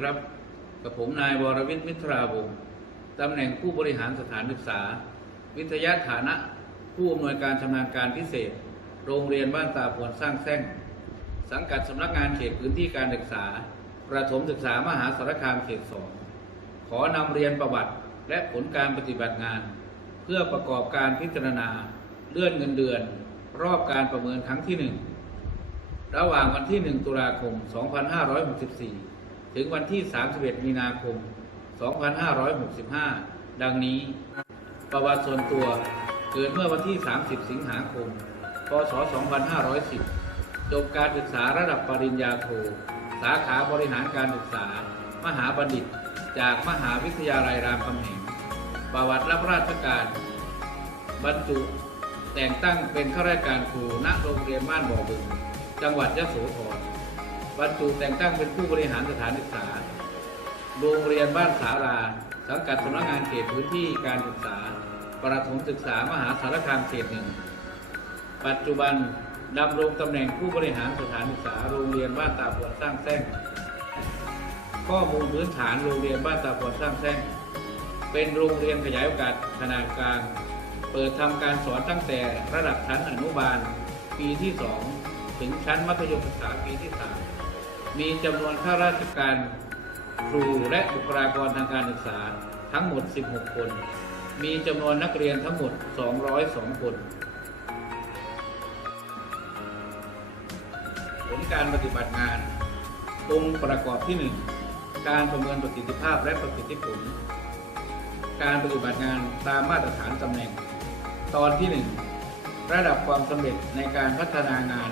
ครับ กับผมนายวรวิทย์มิตราวงศ์ตำแหน่งผู้บริหารสถานศึกษา วิทยาฐานะผู้อำนวยการชำนาญการพิเศษ โรงเรียนบ้านตาพวนสร้างแซงสังกัดสำนักงานเขตพื้นที่การศึกษา ประถมศึกษามหาสารคามเขตสองขอนำเรียนประวัติและผลการปฏิบัติงาน เพื่อประกอบการพิจารณา เลื่อนเงินเดือน รอบการประเมินครั้งที่หนึ่งระหว่างวันที่ 1 ตุลาคม 2564 ถึงวันที่ 31 มีนาคม 2565 ดังนี้ ประวัติส่วนตัวเกิดเมื่อวันที่ 30 สิงหาคม พศ 2510 จบการศึกษาระดับปริญญาโท สาขาบริหารการศึกษา มหาบัณฑิต จากมหาวิทยาลัยรามคำแหง ประวัติรับราชการ บรรจุ แต่งตั้งเป็นข้าราชการครูณโรงเรียนบ้านบ่อบึง จังหวัดยะโสธร บรรจุแต่งตั้งเป็นผู้บริหารสถานศึกษา โรงเรียนบ้านสารา สังกัดสำนักงานเขตพื้นที่การศึกษา ประถมศึกษามหาสารคามเขตหนึ่ง ปัจจุบันดำรงตำแหน่งผู้บริหารสถานศึกษา โรงเรียนบ้านตาพวนสร้างแซงข้อมูลพื้นฐานโรงเรียนบ้านตาพวนสร้างแซงเป็นโรงเรียนขยายโอกาสขนาดกลาง เปิดทำการสอนตั้งแต่ระดับชั้นอนุบาล ปีที่ 2 ถึงชั้นมัธยมศึกษาปีที่ 3 มีจำนวนข้าราชการครูและบุคลากรทางการศึกษาทั้งหมด 16 คน มีจำนวนนักเรียนทั้งหมด 202 คน ผลการปฏิบัติงาน องค์ประกอบที่ 1 การประเมินประสิทธิภาพและประสิทธิผล การปฏิบัติงานตามมาตรฐานตำแหน่ง ตอนที่ 1 ระดับความสำเร็จในการพัฒนางาน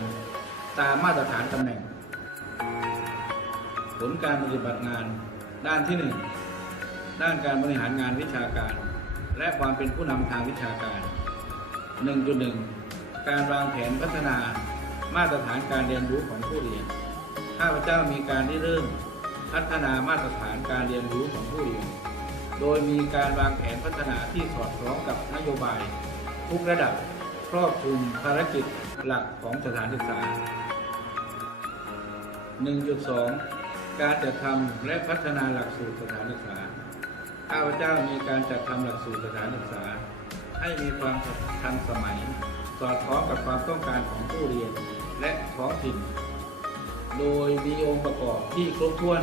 ตามมาตรฐานตำแหน่ง ผลการปฏิบัติงาน ด้านที่ 1 ด้านการบริหารงานวิชาการ และความเป็นผู้นำทางวิชาการ 1.1 การวางแผนพัฒนามาตรฐานการเรียนรู้ของผู้เรียน ข้าพเจ้ามีการที่เริ่มพัฒนามาตรฐานการเรียนรู้ของผู้เรียน โดยมีการวางแผนพัฒนาที่สอดคล้องกับนโยบาย ทุกระดับครอบคลุมภารกิจหลักของสถานศึกษา 1.2 การจัดทำและพัฒนาหลักสูตรสถานศึกษา ข้าพเจ้ามีการจัดทำหลักสูตรสถานศึกษา ให้มีความทันสมัย สอดคล้องกับความต้องการของผู้เรียนและท้องถิ่น โดยมีองค์ประกอบที่ครบถ้วน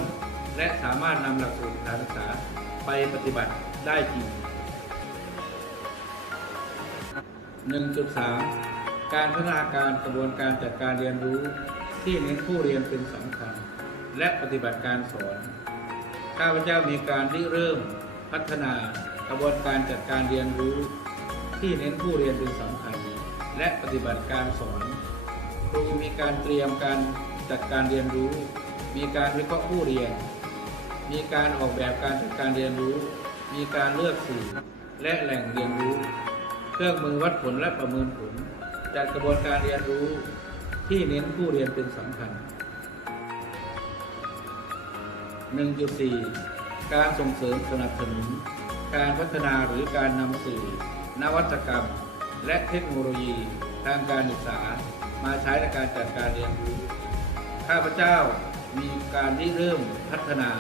และสามารถนำหลักสูตรสถานศึกษาไปปฏิบัติได้จริง 1.3 การพัฒนาการกระบวนการจัดการเรียนรู้ที่เน้นผู้เรียนเป็นสำคัญ และปฏิบัติการสอน ข้าพเจ้ามีการริเริ่มพัฒนากระบวนการจัดการเรียนรู้ ที่เน้นผู้เรียนเป็นสำคัญ และปฏิบัติการสอน ครูมีการเตรียมการจัดการเรียนรู้ มีการวิเคราะห์ผู้เรียน มีการออกแบบการจัดการเรียนรู้ มีการเลือกสื่อและแหล่งเรียนรู้ เครื่องมือวัดผลและประเมินผล จัดกระบวนการเรียนรู้ที่เน้นผู้เรียนเป็นสำคัญ 1.4 การส่งเสริมสนับสนุน การพัฒนาหรือการนำสื่อ นวัตกรรม และเทคโนโลยี ทางการศึกษา มาใช้ในการจัดการเรียนรู้ ข้าพเจ้ามีการริเริ่มพัฒนา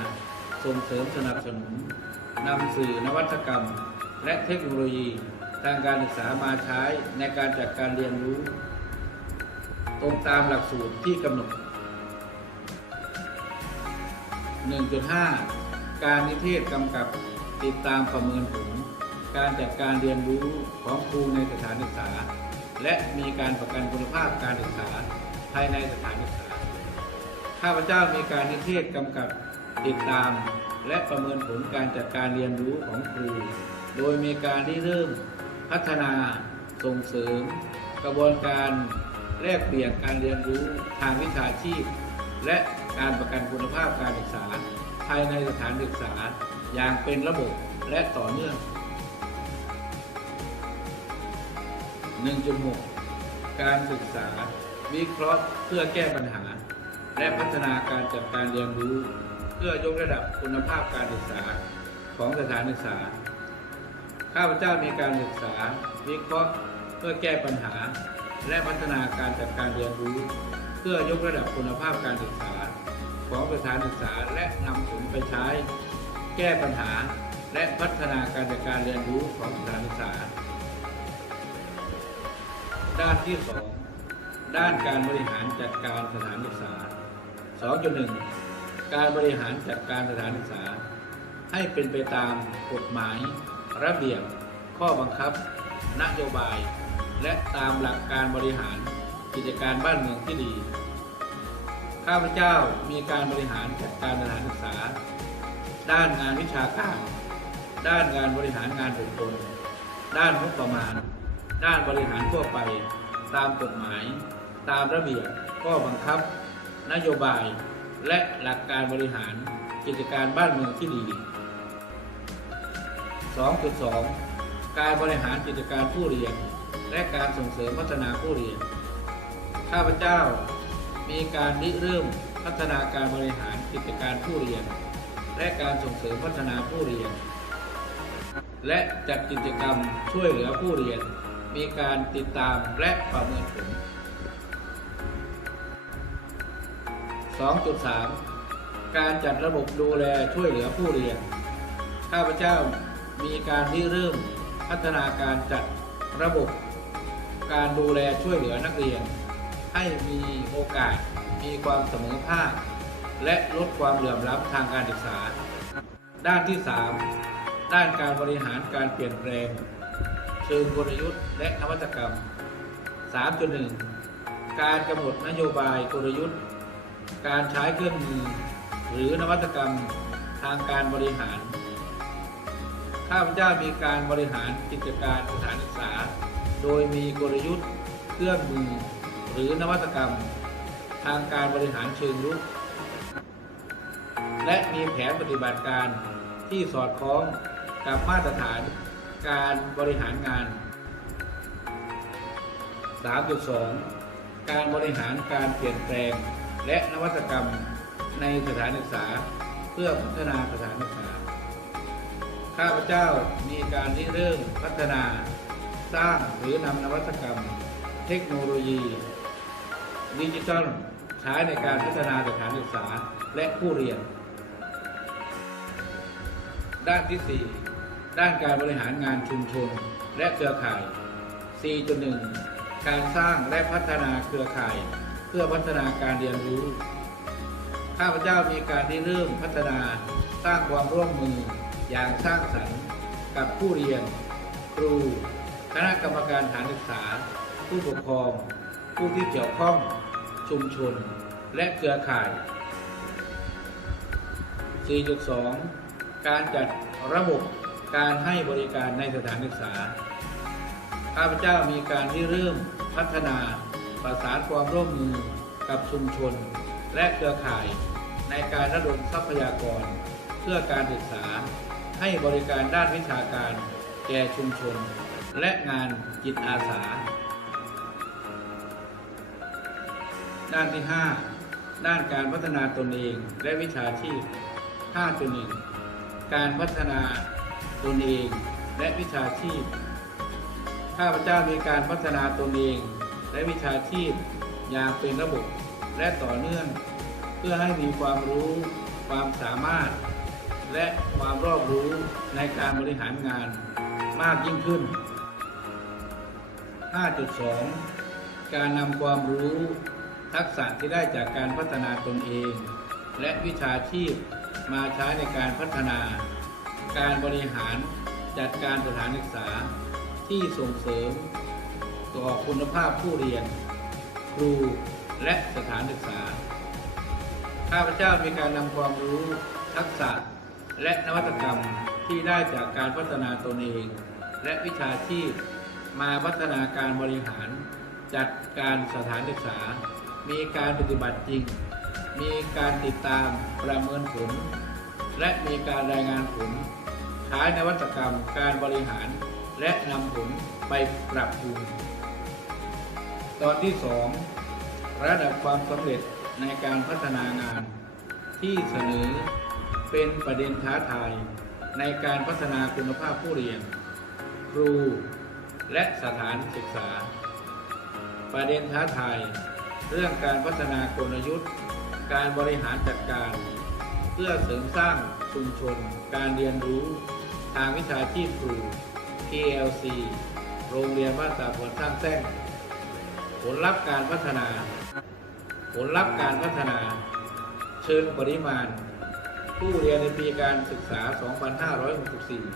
ส่งเสริมสนับสนุนนำสื่อนวัตกรรม และเทคโนโลยี ทางการศึกษามาใช้ในการจัดการเรียนรู้ ตรงตามหลักสูตรที่กำหนด 1.5 การนิเทศกำกับติดตามประเมินผล การจัดการเรียนรู้ของครูในสถานศึกษา และมีการประกันคุณภาพการศึกษาภายในสถานศึกษา ข้าพเจ้ามีการนิเทศกำกับติดตาม และประเมินผลการจัดการเรียนรู้ของครู โดยมีการที่เริ่มพัฒนาส่งเสริม กระบวนการแลกเปลี่ยนการเรียนรู้ทางวิชาชีพ และการประกันคุณภาพการศึกษา ภายในสถานศึกษาอย่างเป็นระบบและต่อเนื่อง 1.6 การศึกษา วิเคราะห์เพื่อแก้ปัญหา และพัฒนาการจัดการเรียนรู้ เพื่อยกระดับคุณภาพการศึกษาของสถานศึกษา ข้าพเจ้ามีการศึกษา วิเคราะห์เพื่อแก้ปัญหา และพัฒนาการจัดการเรียนรู้ พื่อยกระดับคุณภาพการศึกษา ของสถานศึกษาและนำผลไปใช้ แก้ปัญหาและพัฒนาการจัดการเรียนรู้ของสถานศึกษา ด้านที่ 2 ด้านการบริหารจัดการสถานศึกษา 2.1 การบริหารจัดการสถานศึกษา ให้เป็นไปตามกฎหมาย ระเบียบ ข้อบังคับ นโยบาย และตามหลักการบริหาร กิจการบ้านเมืองที่ดี ข้าพเจ้ามีการบริหารจัดการสถานศึกษา ด้านงานวิชาการ ด้านการบริหารงานบุคคล ด้านงบประมาณ ด้านบริหารทั่วไป ตามกฎหมาย ตามระเบียบข้อบังคับ นโยบาย และหลักการบริหารกิจการบ้านเมืองที่ดี 2.2 การบริหารกิจการผู้เรียน และการส่งเสริมพัฒนาผู้เรียน ข้าพเจ้ามีการริเริ่มพัฒนาการบริหารกิจการผู้เรียน และการส่งเสริมพัฒนาผู้เรียน และจัดกิจกรรมช่วยเหลือผู้เรียน มีการติดตามและประเมินผล 2.3 การจัดระบบดูแลช่วยเหลือผู้เรียน ข้าพเจ้ามีการริเริ่มพัฒนาการจัดระบบ การดูแลช่วยเหลือนักเรียน ให้มีโอกาส มีความเสมอภาค และลดความเหลื่อมล้ำทางการศึกษา ด้านที่ 3 ด้านการบริหารการเปลี่ยนแปลง เชิงกลยุทธ์และนวัตกรรม 3.1 การกำหนดนโยบายกลยุทธ์ การใช้เครื่องมือ หรือนวัตกรรมทางการบริหาร ข้าพเจ้ามีการบริหารกิจการสถานศึกษา โดยมีกลยุทธ์เครื่องมือ หรือนวัตกรรม ทางการบริหารเชิงรุก และมีแผนปฏิบัติการที่สอดคล้องกับมาตรฐานการบริหารงาน 3.2 การบริหารการเปลี่ยนแปลง และนวัตกรรมในสถานศึกษาเพื่อพัฒนาสถานศึกษา ข้าพเจ้ามีการริเริ่มพัฒนา สร้างหรือนำนวัตกรรม เทคโนโลยี ดิจิทัลใช้ในการพัฒนาสถานศึกษาและผู้เรียน ด้านที่ 4 ด้านการบริหารงานชุมชนและเครือข่าย 4.1 การสร้างและพัฒนาเครือข่าย เพื่อพัฒนาการเรียนรู้ ข้าพเจ้ามีการที่เริ่มพัฒนาสร้างความร่วมมืออย่างสร้างสรรค์กับผู้เรียน ครู คณะกรรมการฐานศึกษา ผู้ปกครอง ผู้ที่เกี่ยวข้อง ชุมชน และเครือข่าย 4.2 การจัดระบบการให้บริการในสถานศึกษา ข้าพเจ้ามีการที่เริ่มพัฒนาประสานความร่วมมือกับชุมชน และเครือข่ายในการระดมทรัพยากร เพื่อการศึกษา ให้บริการด้านวิชาการ แก่ชุมชน และงานจิตอาสา ด้านที่ 5 ด้านการพัฒนาตนเองและวิชาชีพ 5.1 การพัฒนาตนเองและวิชาชีพ ข้าพเจ้ามีการพัฒนาตนเองและวิชาชีพอย่างเป็นระบบและต่อเนื่อง เพื่อให้มีความรู้ ความสามารถ และความรอบรู้ในการบริหารงานมากยิ่งขึ้น 5.2 การนำความรู้ ทักษะที่ได้จากการพัฒนาตนเอง และวิชาชีพมาใช้ในการพัฒนา การบริหารจัดการสถานศึกษาที่ส่งเสริม ต่อคุณภาพผู้เรียน ครูและสถานศึกษา ข้าพเจ้ามีการนำความรู้ทักษะและนวัตกรรมที่ได้จากการพัฒนาตนเอง และวิชาชีพมาพัฒนาการบริหารจัดการสถานศึกษา มีการปฏิบัติจริง มีการติดตามประเมินผล และมีการรายงานผลใช้นวัตกรรมการบริหาร และนำผลไปปรับปรุง ตอนที่ 2 ระดับความสำเร็จในการพัฒนางาน ที่เสนอเป็นประเด็นท้าทายในการพัฒนาคุณภาพผู้เรียน ครู และสถานศึกษา ประเด็นท้าทาย เรื่องการพัฒนากลยุทธ์ การบริหารจัดการ เพื่อเสริมสร้างชุมชน การเรียนรู้ ทางวิชาชีพครู PLC โรงเรียนบ้านตาผลสร้างแท้งผลลัพธ์การพัฒนา ผลลัพธ์การพัฒนา เชิงปริมาณ ผู้เรียนในปีการศึกษา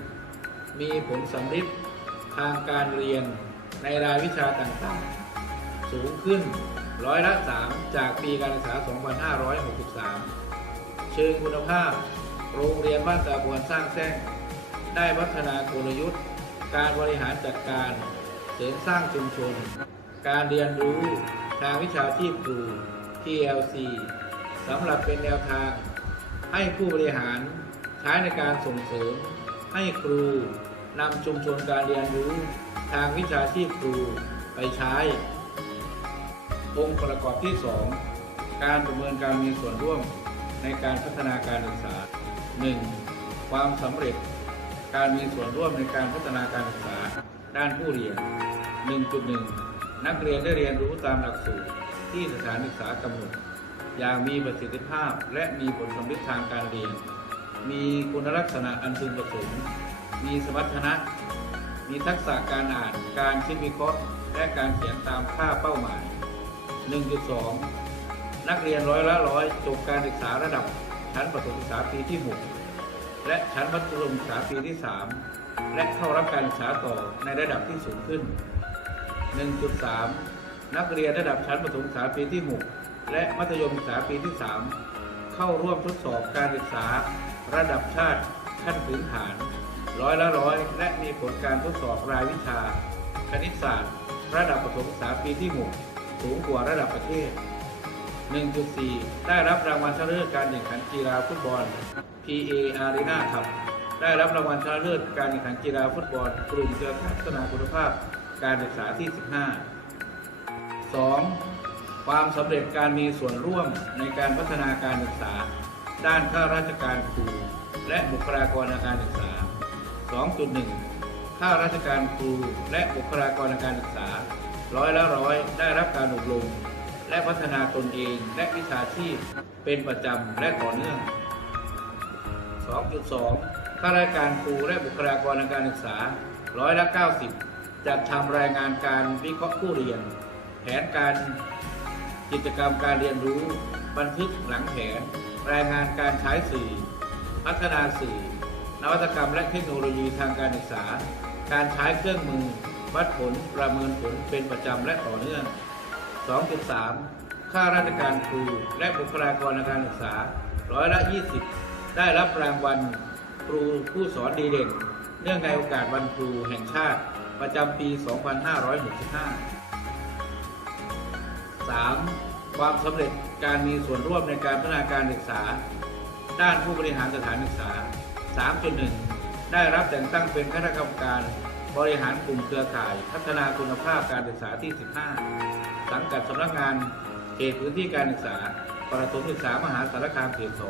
2564 มีผลสำลิดทางการเรียนในรายวิชาต่างๆ สูงขึ้น ร้อยละ 3 จากปีการศึกษา 2563 เชิงคุณภาพ โรงเรียนบ้านตาบวนสร้างแท้งได้พัฒนากลยุทธ์ การบริหารจัดการ เสริมสร้างชุมชน การเรียนรู้ทางวิชาชีพครู TLC สำหรับเป็นแนวทาง ให้ผู้บริหารใช้ในการส่งเสริม ให้ครูนำชุมชนการเรียนรู้ ทางวิชาชีพครูไปใช้ องค์ประกอบที่ 2 การประเมินการมีส่วนร่วมในการพัฒนาการศึกษา 1. ความสำเร็จการมีส่วนร่วมในการพัฒนาการศึกษา ด้านผู้เรียน 1.1 นักเรียนได้เรียนรู้ตามหลักสูตรที่สถานศึกษากำหนดอย่างมีประสิทธิภาพและมีผลสำลิดทางการเรียน มีคุณลักษณะอันพึงประสงค์ มีสมรรถนะ มีทักษะการอ่าน การคิดวิเคราะห์ และการเขียนตามค่าเป้าหมาย 1.2 นักเรียนร้อยละร้อยจบการศึกษาระดับชั้นประถมศึกษาปีที่ 6 และชั้นมัธยมศึกษาปีที่ 3 และเข้ารับการศึกษาต่อในระดับที่สูงขึ้น 1.3 นักเรียนระดับชั้นประถมศึกษาปีที่ 6 และมัธยมศึกษาปีที่ 3 เข้าร่วมทดสอบการศึกษาระดับชาติขั้นพื้นฐาน ร้อยละร้อย และมีผลการทดสอบรายวิชา คณิตศาสตร์ ระดับประถมศึกษาปีที่ 6 สูงกว่าระดับประเทศ 1.4 ได้รับรางวัลชนะเลิศการแข่งขันกีฬาฟุตบอล PA Arena ครับ ได้รับรางวัลชนะเลิศการแข่งขันกีฬาฟุตบอล กลุ่มเครือข่ายพัฒนาคุณภาพการศึกษาที่ 15 2. ความสำเร็จการมีส่วนร่วมในการพัฒนาการศึกษา ด้านข้าราชการครู และบุคลากรทางการศึกษา 2.1 ข้าราชการครูและบุคลากรทางการศึกษา ร้อยละร้อยได้รับการอบรม และพัฒนาตนเองและวิชาชีพเป็นประจำและต่อเนื่อง 2.2 ข้าราชการครูและบุคลากรทางการศึกษาร้อยละ 90 จัดทำรายงานการวิเคราะห์ผู้เรียน แผนการกิจกรรมการเรียนรู้ บันทึกหลังแผน รายงานการใช้สื่อ พัฒนาสื่อ นวัตกรรมและเทคโนโลยีทางการศึกษา การใช้เครื่องมือ วัดผลประเมินผลเป็นประจำและต่อเนื่อง 2.3ข้าราชการครูและบุคลากรทางการศึกษาร้อยละ 20 ได้รับรางวัลครูผู้สอนดีเด่น เนื่องในโอกาสวันครูแห่งชาติ ประจำปี 2565 3. ความสำเร็จการมีส่วนร่วมในการพัฒนาการศึกษา ด้านผู้บริหารสถานศึกษา 3.1 ได้รับแต่งตั้งเป็นคณะกรรมการ บริหารกลุ่มเครือข่าย พัฒนาคุณภาพการศึกษาที่ 15 สังกัดสำนักงานเขตพื้นที่การศึกษา ประถมศึกษามหาสารคามเขต 2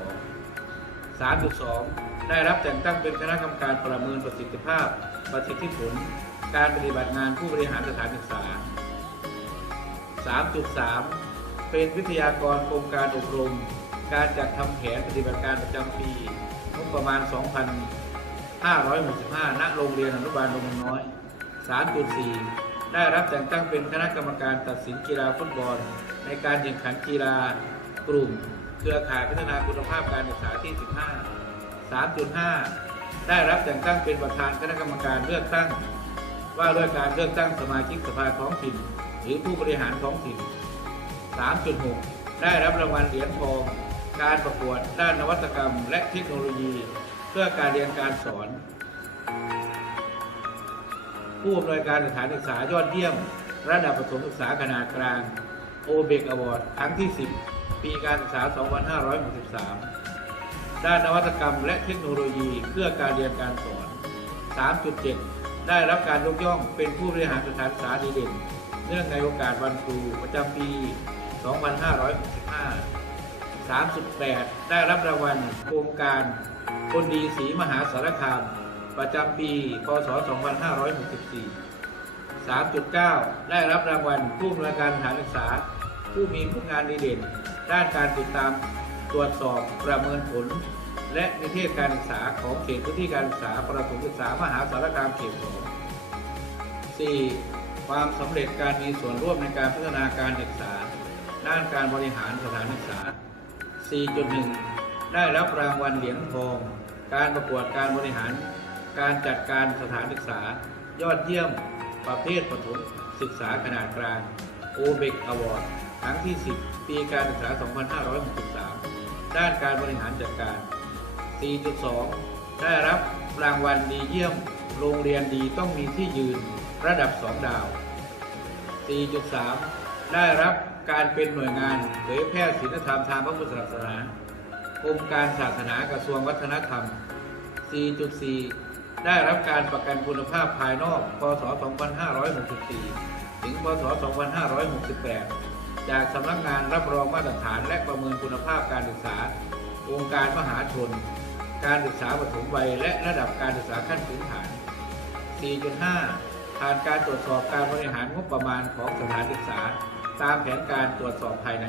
3.2 ได้รับแต่งตั้งเป็นคณะกรรมการประเมินประสิทธิภาพ ประสิทธิผล การปฏิบัติงานผู้บริหารสถานศึกษา 3.3 เป็นวิทยากรโครงการอบรม การจัดทำแผนปฏิบัติการประจำปีงบประมาณ 2 0 2,565 ณ โรงเรียนอนุบาลดงน้อย 3.4 ได้รับแต่งตั้งเป็นคณะกรรมการตัดสินกีฬาฟุตบอล ในการแข่งขันกีฬากลุ่ม เครือข่ายพัฒนาคุณภาพการศึกษาที่ 15 3.5 ได้รับแต่งตั้งเป็นประธานคณะกรรมการเลือกตั้ง ว่าด้วยการเลือกตั้งสมาชิกสภาท้องถิ่น หรือผู้บริหารท้องถิ่น 3.6 ได้รับรางวัลเหรียญทองการประกวดด้านนวัตกรรมและเทคโนโลยี เพื่อการเรียนการสอน ผู้อำนวยการสถานศึกษายอดเยี่ยม ระดับประถมศึกษาขนาดกลางโอเบกอวอร์ดครั้งที่ 10 ปีการศึกษา 2563 ด้านนวัตกรรมและเทคโนโลยีเพื่อการเรียนการสอน 3.7 ได้รับการยกย่องเป็นผู้บริหารสถานศึกษาดีเด่น เนื่องในโอกาสวันครูประจำปี 2565 3.8 ได้รับรางวัลโครงการ คนดีศรีมหาสารคาม ประจำปี พศ 2564 3.9 ได้รับรางวัลผู้อำนวยการสถานศึกษา ผู้มีผลงานดีเด่น ด้านการติดตาม ตรวจสอบประเมินผล และนิเทศการศึกษาของเขตพื้นที่การศึกษาประถมศึกษามหาสารคามเขตสอง 4. ความสำเร็จการมีส่วนร่วมในการพัฒนาการศึกษา ด้านการบริหารสถานศึกษา 4.1 ได้รับรางวัลเหรียญทอง การประกวดการบริหาร การจัดการสถานศึกษา ยอดเยี่ยมประเภทประถมศึกษาขนาดกลาง o b e c Award ครั้งที่ 10 ปีการศึกษา 2563 ด้านการบริหารจัดการ 4.2 ได้รับรางวัลดีเยี่ยม โรงเรียนดีต้องมีที่ยืนระดับ 2 ดาว 4.3 ได้รับการเป็นหน่วยงานเผยแพร่ศีลธรรมทางพระพุทธศาสนา องค์การศาสนากระทรวงวัฒนธรรม 4.4 ได้รับการประกันคุณภาพภายนอก พศ 2564 ถึง พศ 2568 จากสำนักงานรับรองมาตรฐานและประเมินคุณภาพการศึกษา องค์การมหาชน การศึกษาปฐมวัยและระดับการศึกษาขั้นพื้นฐาน 4.5 ผ่านการตรวจสอบการบริหารงบประมาณของสถานศึกษา ตามแผนการตรวจสอบภายใน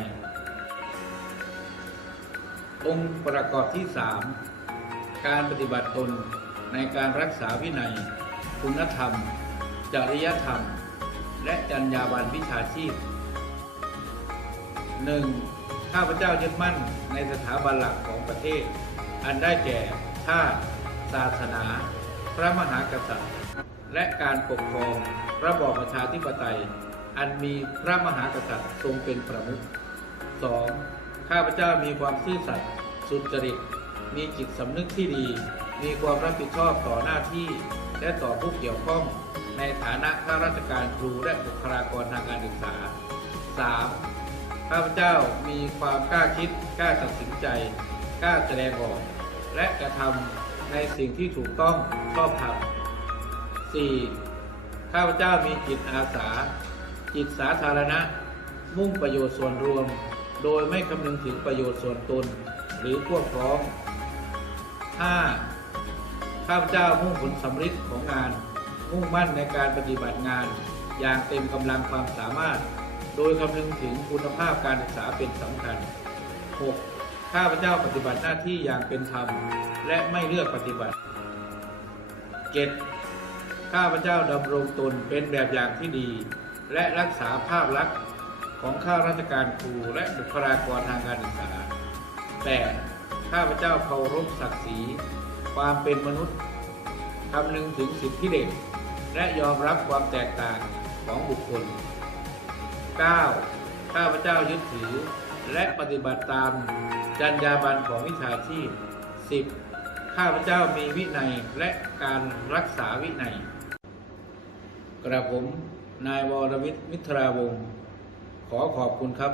องค์ประกอบที่ 3 การปฏิบัติตนในการรักษาวินัย คุณธรรม จริยธรรม และจรรยาบรรณวิชาชีพ 1. ข้าพเจ้ายึดมั่นในสถาบันหลักของประเทศ อันได้แก่ชาติ ศาสนา พระมหากษัตริย์ และการปกครองระบอบประชาธิปไตย อันมีพระมหากษัตริย์ทรงเป็นประมุข 2. ข้าพเจ้ามีความซื่อสัตย์สุจริต มีจิตสำนึกที่ดี มีความรับผิดชอบต่อหน้าที่ และต่อผู้เกี่ยวข้อง ในฐานะข้าราชการครูและบุคลากรทางการศึกษา 3. ข้าพเจ้ามีความกล้าคิด กล้าตัดสินใจ กล้าแสดงออก และกระทำในสิ่งที่ถูกต้องชอบธรรม 4. ข้าพเจ้ามีจิตอาสา จิตสาธารณะ มุ่งประโยชน์ส่วนรวม โดยไม่คำนึงถึงประโยชน์ส่วนตนหรือพวกพ้อง 5. ข้าพเจ้ามุ่งผลสำฤทธิ์ของงาน มุ่งมั่นในการปฏิบัติงาน อย่างเต็มกำลังความสามารถ โดยคำนึงถึงคุณภาพการศึกษาเป็นสำคัญ 6. ข้าพเจ้าปฏิบัติหน้าที่อย่างเป็นธรรม และไม่เลือกปฏิบัติ 7. ข้าพเจ้าดำรงตนเป็นแบบอย่างที่ดี และรักษาภาพลักษณ์ ของข้าราชการครูและบุคลากรทางการศึกษา 8. ข้าพเจ้าเคารพศักดิ์ศรีความเป็นมนุษย์คำนึงถึงสิทธิเด็ก และยอมรับความแตกต่างของบุคคล 9. ข้าพเจ้ายึดถือและปฏิบัติตามจรรยาบรรณของวิชาชีพ 10. ข้าพเจ้ามีวินัยและการรักษาวินัย กระผมนายวรวิทย์มิตราวงศ์ ขอขอบคุณครับ